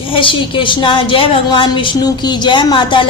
जय श्री कृष्णा। जय भगवान विष्णु की जय। माता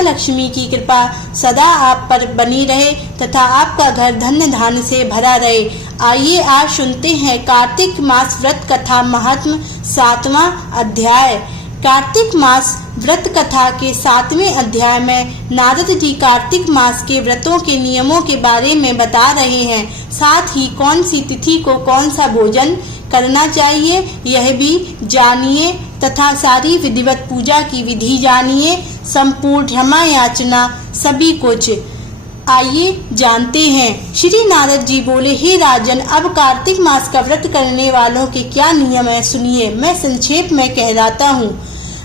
लक्ष्मी की कृपा सदा आप पर बनी रहे तथा आपका घर धन्य धान्य से भरा रहे। आइए आज सुनते हैं कार्तिक मास व्रत कथा महात्म 7वां अध्याय। कार्तिक मास व्रत कथा के 7वें अध्याय में नारद जी कार्तिक मास के व्रतों के नियमों के बारे में बता रहे हैं। साथ ही कौन सी तिथि को कौन सा भोजन करना चाहिए यह भी जानिए तथा सारी विधिवत पूजा की विधि जानिए। संपूर्ण क्षमा याचना सभी कुछ आइए जानते हैं। श्री नारद जी बोले, हे राजन, अब कार्तिक मास का व्रत करने वालों के क्या नियम है सुनिए। मैं संक्षेप में कहलाता हूँ।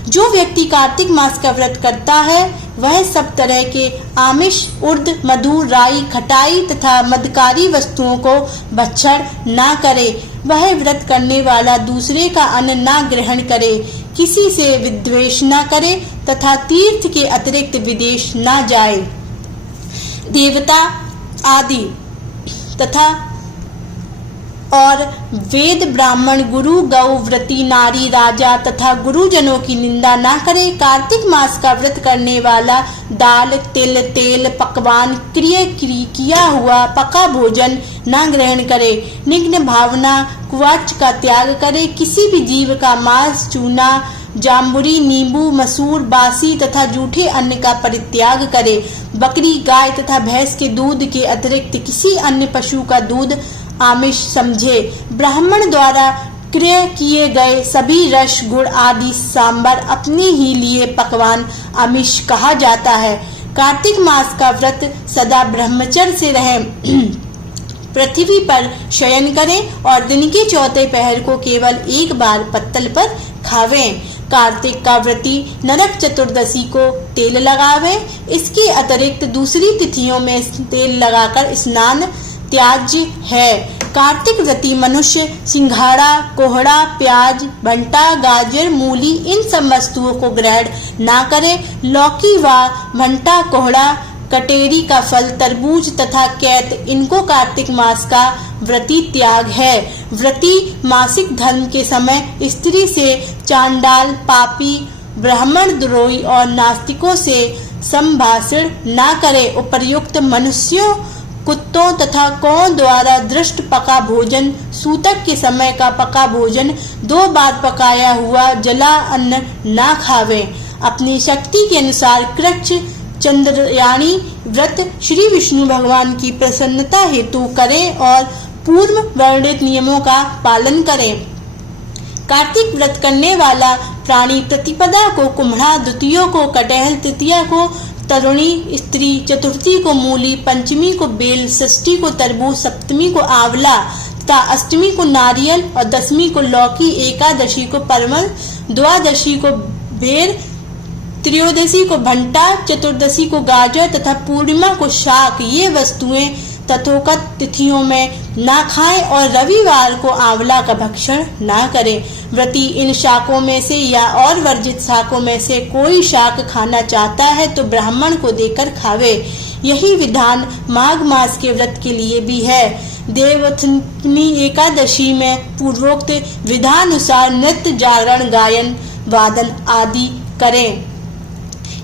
जो व्यक्ति कार्तिक मास का व्रत करता है वह सब तरह के आमिष, उर्द, मधु, राई, खटाई तथा मदकारी वस्तुओं को भक्षण ना करे। वह व्रत करने वाला दूसरे का अन्न ना ग्रहण करे, किसी से विद्वेष न करे तथा तीर्थ के अतिरिक्त विदेश न जाए। देवता आदि तथा और वेद, ब्राह्मण, गुरु, गौ, व्रती, नारी, राजा तथा गुरुजनों की निंदा ना करे। कार्तिक मास का व्रत करने वाला दाल, तिल, तेल, पकवान, किया हुआ पका भोजन ना ग्रहण करे। निग्न भावना कुवाच का त्याग करे। किसी भी जीव का मांस, चूना, जाम्बुरी, नींबू, मसूर, बासी तथा जूठे अन्न का परित्याग करे। बकरी, गाय तथा भैंस के दूध के अतिरिक्त किसी अन्य पशु का दूध आमिष समझे। ब्राह्मण द्वारा क्रय किए गए सभी रस, गुड़ आदि सांबर अपने ही लिए पकवान आमिष कहा जाता है। कार्तिक मास का व्रत सदा ब्रह्मचर्य से रहे। पृथ्वी पर शयन करें और दिन के चौथे पहर को केवल एक बार पत्तल पर खावें। कार्तिक का व्रती नरक चतुर्दशी को तेल लगावे। इसके अतिरिक्त दूसरी तिथियों में तेल लगाकर स्नान त्याज्य है। कार्तिक व्रती मनुष्य सिंघाड़ा, कोहड़ा, प्याज, भंटा, गाजर, मूली इन सब वस्तुओं को ग्रहण ना करे। लौकी व भंटा, कोहड़ा, कटेरी का फल, तरबूज तथा कैत इनको कार्तिक मास का व्रती त्याग है। व्रती मासिक धर्म के समय स्त्री से चांडाल, पापी, ब्राह्मण द्रोही और नास्तिकों से संभाषण ना करे। उपर्युक्त मनुष्यों, कुत्तों तथा कौओं द्वारा दृष्ट पका भोजन, सूतक के समय का पका भोजन, 2 बार पकाया हुआ जला अन्न ना खावे। अपनी शक्ति के अनुसार कृच्छ, चंद्रयानी व्रत श्री विष्णु भगवान की प्रसन्नता हेतु करें और पूर्व वर्णित नियमों का पालन करें। कार्तिक व्रत करने वाला प्राणी प्रतिपदा को कुम्हड़ा, द्वितीय को कटहल, तृतीया को तरुणी स्त्री, चतुर्थी को मूली, पंचमी को बेल, षष्ठी को तरबूज, सप्तमी को आंवला तथा अष्टमी को नारियल और दसवीं को लौकी, एकादशी को परवल, द्वादशी को बेर, त्रयोदशी को भंटा, चतुर्दशी को गाजर तथा पूर्णिमा को शाक ये वस्तुएं तथोकत तिथियों में ना खाएं और रविवार को आंवला का भक्षण ना करें। व्रती इन शाकों में से या और वर्जित शाकों में से कोई शाक खाना चाहता है तो ब्राह्मण को देकर खावे। यही विधान माघ मास के व्रत के लिए भी है। देवोत्थानी एकादशी में पूर्वोक्त विधानुसार नृत्य, जागरण, गायन, वादन आदि करें।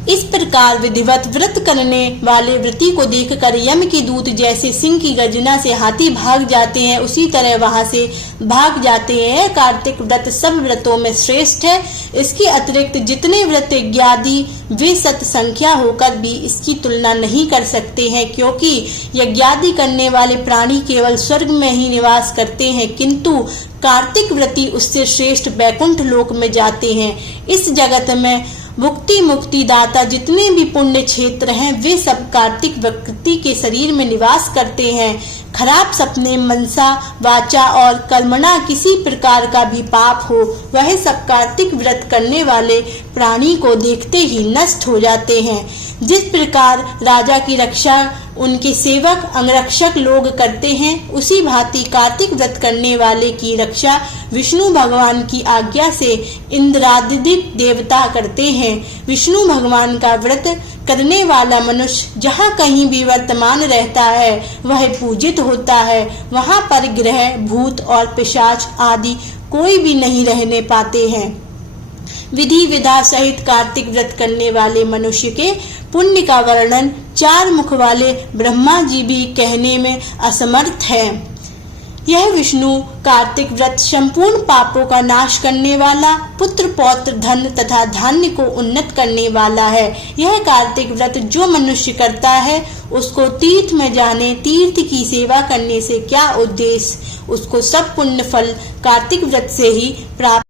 इस प्रकार विधिवत व्रत करने वाले व्रती को देखकर यम के दूत जैसे सिंह की गर्जना से हाथी भाग जाते हैं उसी तरह वहां से भाग जाते हैं। कार्तिक व्रत सब व्रतों में श्रेष्ठ है। इसके अतिरिक्त जितने व्रत यज्ञादि वे सत संख्या होकर भी इसकी तुलना नहीं कर सकते हैं, क्योंकि यज्ञादि करने वाले प्राणी केवल स्वर्ग में ही निवास करते हैं, किंतु कार्तिक व्रती उससे श्रेष्ठ बैकुंठ लोक में जाते हैं। इस जगत में भुक्ति मुक्ति दाता जितने भी पुण्य क्षेत्र हैं वे सब कार्तिक व्यक्ति के शरीर में निवास करते हैं। खराब सपने, मनसा, वाचा और कर्मणा किसी प्रकार का भी पाप हो वह सब कार्तिक व्रत करने वाले प्राणी को देखते ही नष्ट हो जाते हैं। जिस प्रकार राजा की रक्षा उनके सेवक अंगरक्षक लोग करते हैं उसी भांति कार्तिक व्रत करने वाले की रक्षा विष्णु भगवान की आज्ञा से इंद्रादि देवता करते हैं। विष्णु भगवान का व्रत करने वाला मनुष्य जहाँ कहीं भी वर्तमान रहता है वह पूजित होता है। वहाँ पर ग्रह, भूत और पिशाच आदि कोई भी नहीं रहने पाते हैं। विधि विधा सहित कार्तिक व्रत करने वाले मनुष्य के पुण्य का वर्णन 4 मुख वाले ब्रह्मा जी भी कहने में असमर्थ हैं। यह विष्णु कार्तिक व्रत संपूर्ण पापों का नाश करने वाला, पुत्र पौत्र धन तथा धान्य को उन्नत करने वाला है। यह कार्तिक व्रत जो मनुष्य करता है उसको तीर्थ में जाने, तीर्थ की सेवा करने से क्या उद्देश्य, उसको सब पुण्य फल कार्तिक व्रत से ही प्राप्त